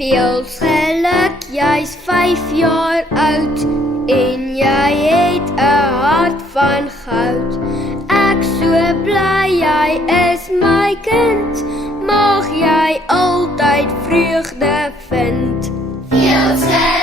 Veel geluk, jy's 5 jaar oud en jy het 'n hart van goud. Ek so bly jy is my kind, mag jy altyd vreugde vind. Veel geluk.